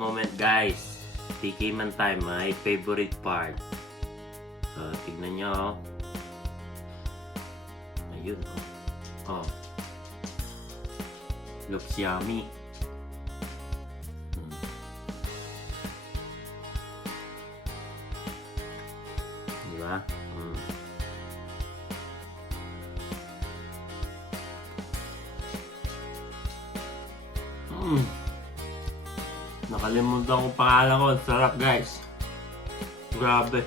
moment guys. TK man time, my favorite part. Tignan nyo. Ayun. Oh. Looks yummy. Diba? Nakalimutan ko pangalan ko. Sarap guys. Grabe.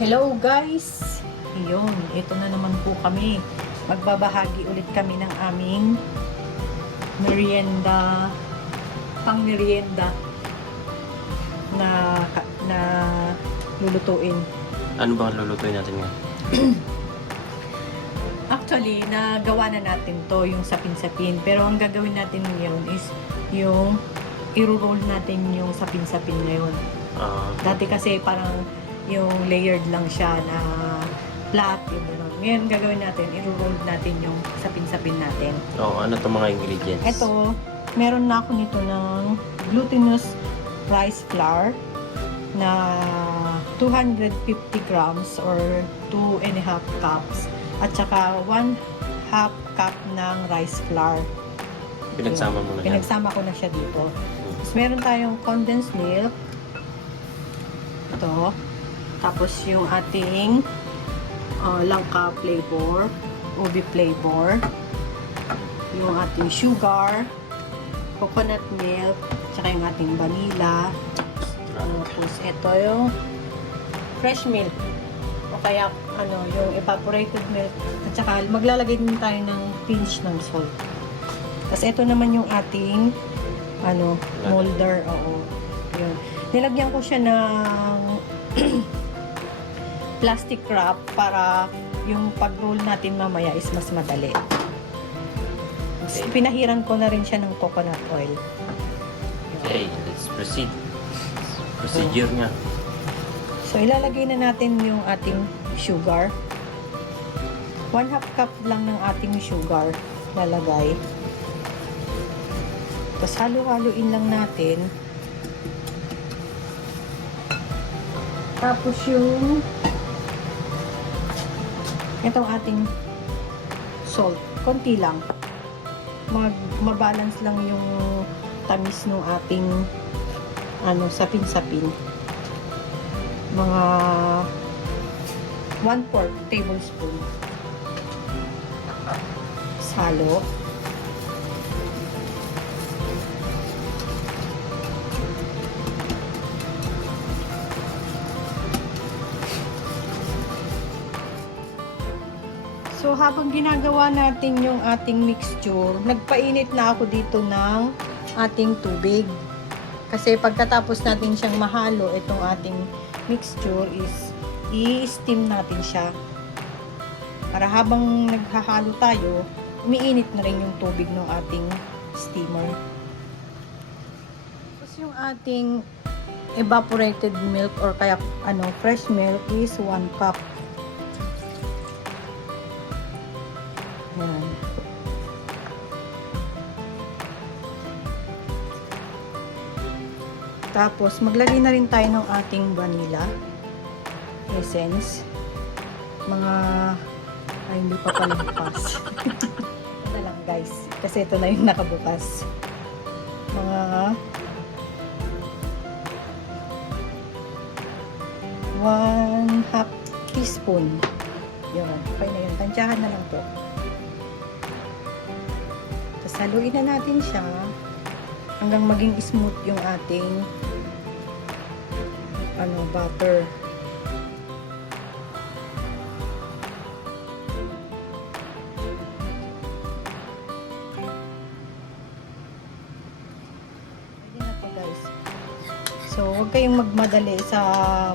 Hello guys! Ayun, ito na naman po kami. Magbabahagi ulit kami ng aming merienda, pang-merienda na lulutuin. Ano ba lulutuin natin ngayon? Actually, nagawa na natin to, yung sapin-sapin. Pero ang gagawin natin ngayon is yung i-roll natin yung sapin-sapin ngayon. Dati kasi parang yung layered lang siya na flat, yung gano'n. Ngayon, gagawin natin, i-roll natin yung sapin-sapin natin. Ano itong mga ingredients? Ito, meron na ako nito ng glutinous rice flour na 250 grams or 2.5 cups at saka 1/2 cup ng rice flour. Pinagsama mo na yan? Pinagsama ko na siya dito. Tapos, meron tayong condensed milk. Ito. Tapos yung ating langka flavor, ubi flavor, yung ating sugar, coconut milk, tsaka yung ating vanilla. Tapos ito yung fresh milk o kaya yung evaporated milk. At saka maglalagay din tayo ng pinch ng salt. Tapos ito naman yung ating molder. Oo. Yun. Nilagyan ko siya ng plastic wrap para yung pag-roll natin mamaya is mas madali. Pinahiran ko na rin siya ng coconut oil. Okay, let's proceed. Procedure nga. So, ilalagay na natin yung ating sugar. 1/2 cup lang ng ating sugar lalagay. Tapos, halo-haloin lang natin. Tapos yung itong ating salt, konti lang. Mabalance lang yung tamis ng ating sapin-sapin. Mga 1/4 tablespoon. Halo. So, habang ginagawa natin yung ating mixture, nagpainit na ako dito ng ating tubig. Kasi pagkatapos natin siyang mahalo, itong ating mixture is i-steam natin siya. Para habang naghahalo tayo, umiinit na rin yung tubig ng ating steamer. Tapos yung ating evaporated milk or kaya fresh milk is 1 cup. Yan. Tapos, maglagay na rin tayo ng ating vanilla essence. Hindi pa pala bukas. Ito na lang guys. Kasi ito na yung nakabukas. Mga 1/2 teaspoon. Yun. Okay na yun. Tansyahan na lang po. Haluin na natin siya hanggang maging smooth yung ating butter. Pwede na to guys. So So, huwag kayong magmadali sa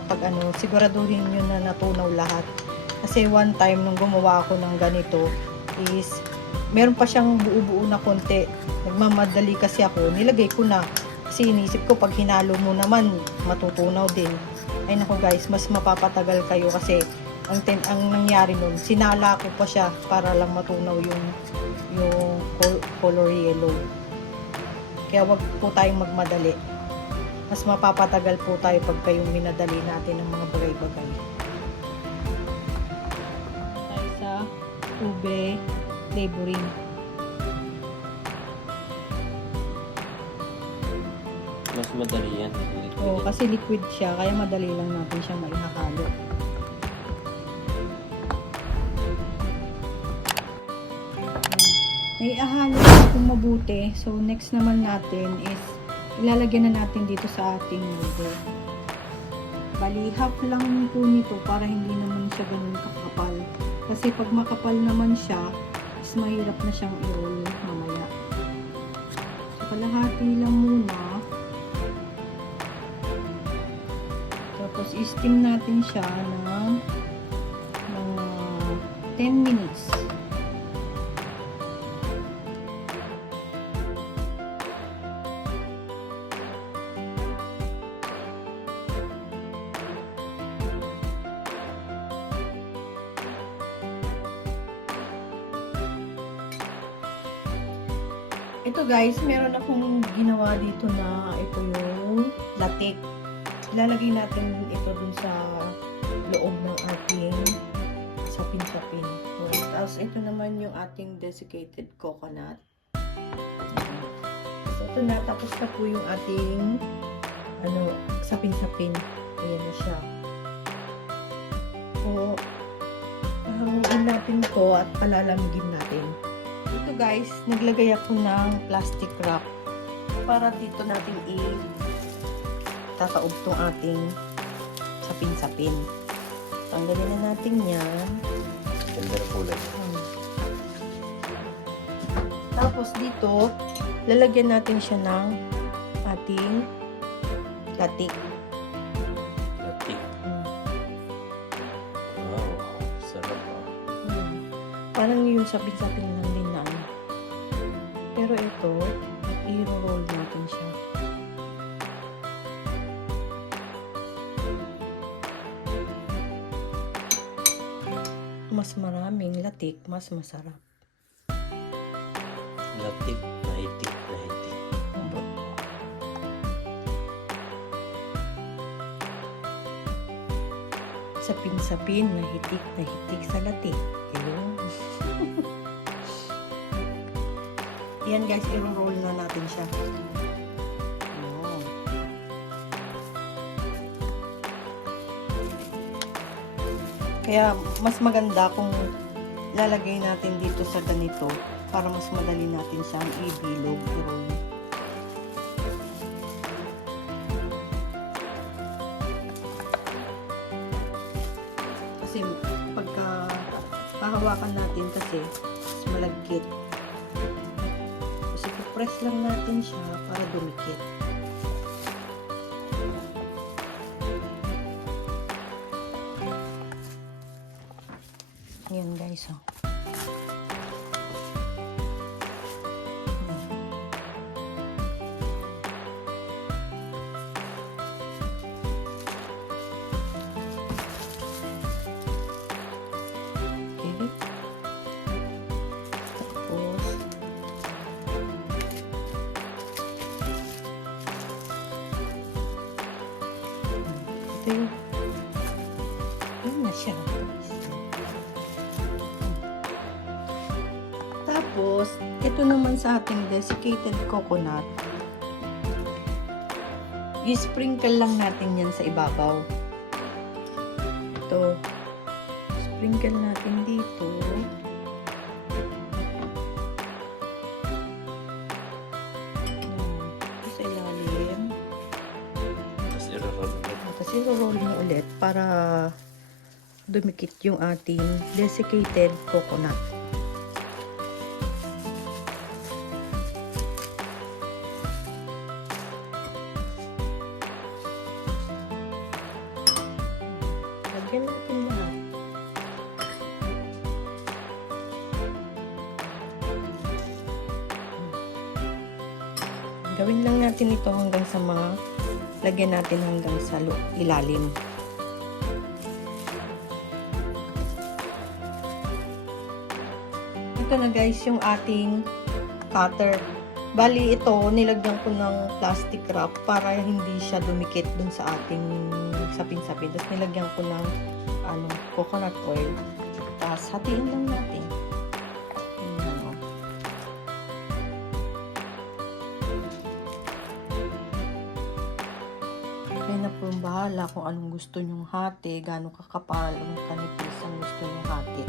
pag ano, siguraduhin nyo na natunaw lahat. Kasi one time nung gumawa ako ng ganito is meron pa siyang buo-buo na konti. Nagmamadali kasi ako, nilagay ko na. Kasi inisip ko pag hinalo mo naman, matutunaw din. Ay nako guys, mas mapapatagal kayo kasi ang nangyari nun, sinala ko pa siya para lang matunaw yung color yellow. Kaya wag po tayong magmadali. Mas mapapatagal po tayo pag kayong minadali natin ng mga bagay-bagay. Tayo sa ube flavoring. Mas madali yan. Oo, kasi liquid siya, kaya madali lang natin siya maihakalo. Ihahalo kung mabuti. So, next naman natin is ilalagyan na natin dito sa ating noodle. Bali, half lang po nito para hindi naman siya ganun kakapal. Kasi pag makapal naman siya, is mahirap na siyang i-roll mamaya. So, kalahati lang muna. Tapos, i-steam natin siya ng mga 10 minutes. Ito guys, meron akong ginawa dito na ito yung latik. Ilalagay natin ito dun sa loob ng ating sapin-sapin. Tapos ito naman yung ating desiccated coconut. So ito na, tapos na po yung ating sapin-sapin. Ayan na siya. So, hangin natin ito at palalamigin natin. Ito guys, naglagay ako ng plastic wrap para dito natin tataob tong ating sapin-sapin. Tanggalin na natin yan. Ganda na kulay. Tapos dito, lalagyan natin siya ng ating latik. Latik. Wow, sarap Parang yung sapin-sapin lang din na. Pero ito, i-roll natin siya. Mas maraming latik, mas masarap. Latik, nahitik, nahitik. Sapin-sapin, nahitik sa latik. Ayun. Yan guys, i-roll na natin siya. Ayun. Kaya mas maganda kung lalagay natin dito sa ganito para mas madali natin siyang ibilog. Kasi pagka hahawakan natin kasi malagkit. Kasi press lang natin siya para dumikit. Yan guys, oh. Yun na siya. Tapos, ito naman sa ating desiccated coconut. I-sprinkle lang natin yan sa ibabaw. Ito. Sprinkle natin dito. Sa ilalim. Tapos i-roll mo ulit para dumikit yung ating desiccated coconut. Gawin lang natin ito hanggang sa lagyan natin hanggang sa ilalim. Ito na guys yung ating cutter. Bali ito, nilagyan ko ng plastic wrap para hindi siya dumikit dun sa ating sapin-sapin. Tapos nilagyan ko ng coconut oil. Tapos hatiin lang natin. Ayan, o. Kaya na po bahala kung anong gusto nyong hati, gano'ng kakapal, anong kanipis ang gusto nyong hati.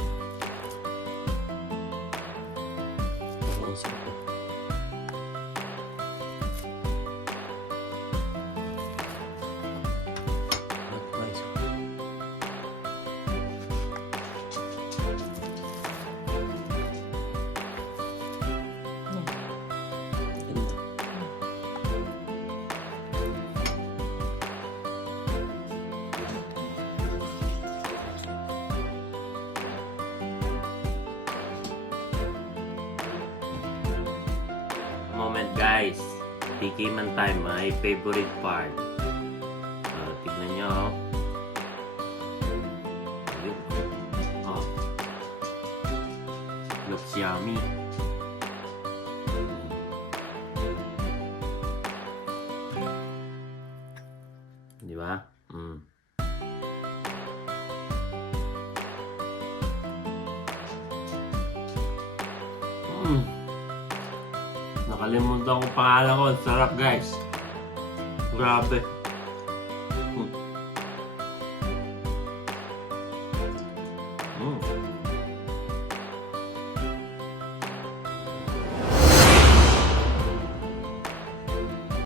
Moment guys, tikiman tayo, my favorite part. Tignan nyo, oh. Ayun. Oh. Looks yummy. Di ba? Nakalimutan ko pangalan ko. Sarap guys. Grabe.